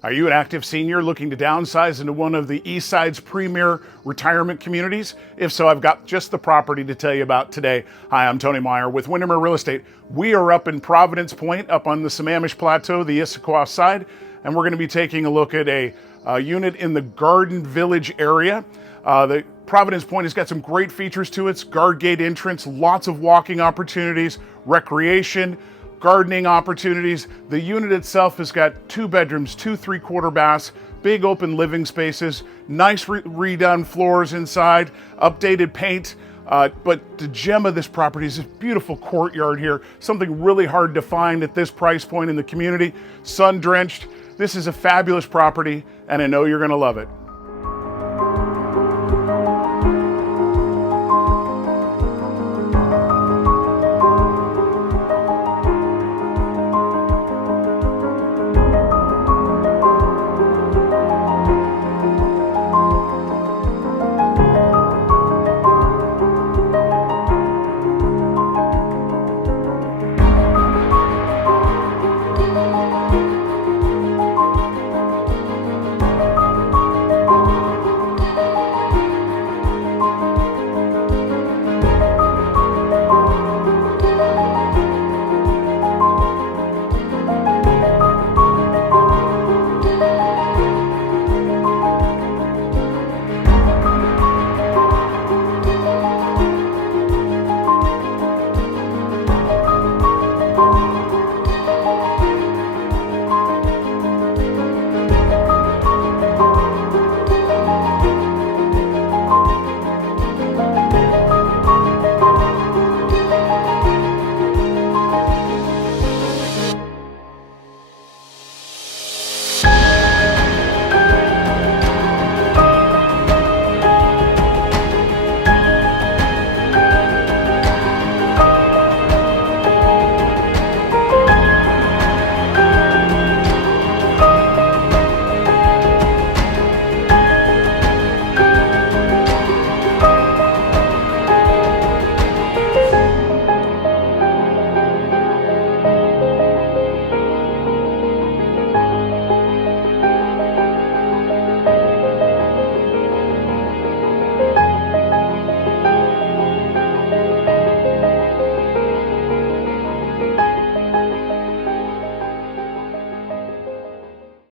Are you an active senior looking to downsize into one of the East Side's premier retirement communities? If so, I've got just the property to tell you about today. Hi, I'm Tony Meyer with Windermere Real Estate. We are up in Providence Point, up on the Sammamish Plateau, the Issaquah side, and we're going to be taking a look at a unit in the Garden Village area. The Providence Point has got some great features to it. It's guard gate entrance, lots of walking opportunities, recreation, gardening opportunities. The unit itself has got 2 bedrooms, 2 3/4 baths, big open living spaces, nice redone floors inside, updated paint. But the gem of this property is this beautiful courtyard here, something really hard to find at this price point in the community. Sun drenched. This is a fabulous property, and I know you're going to love it.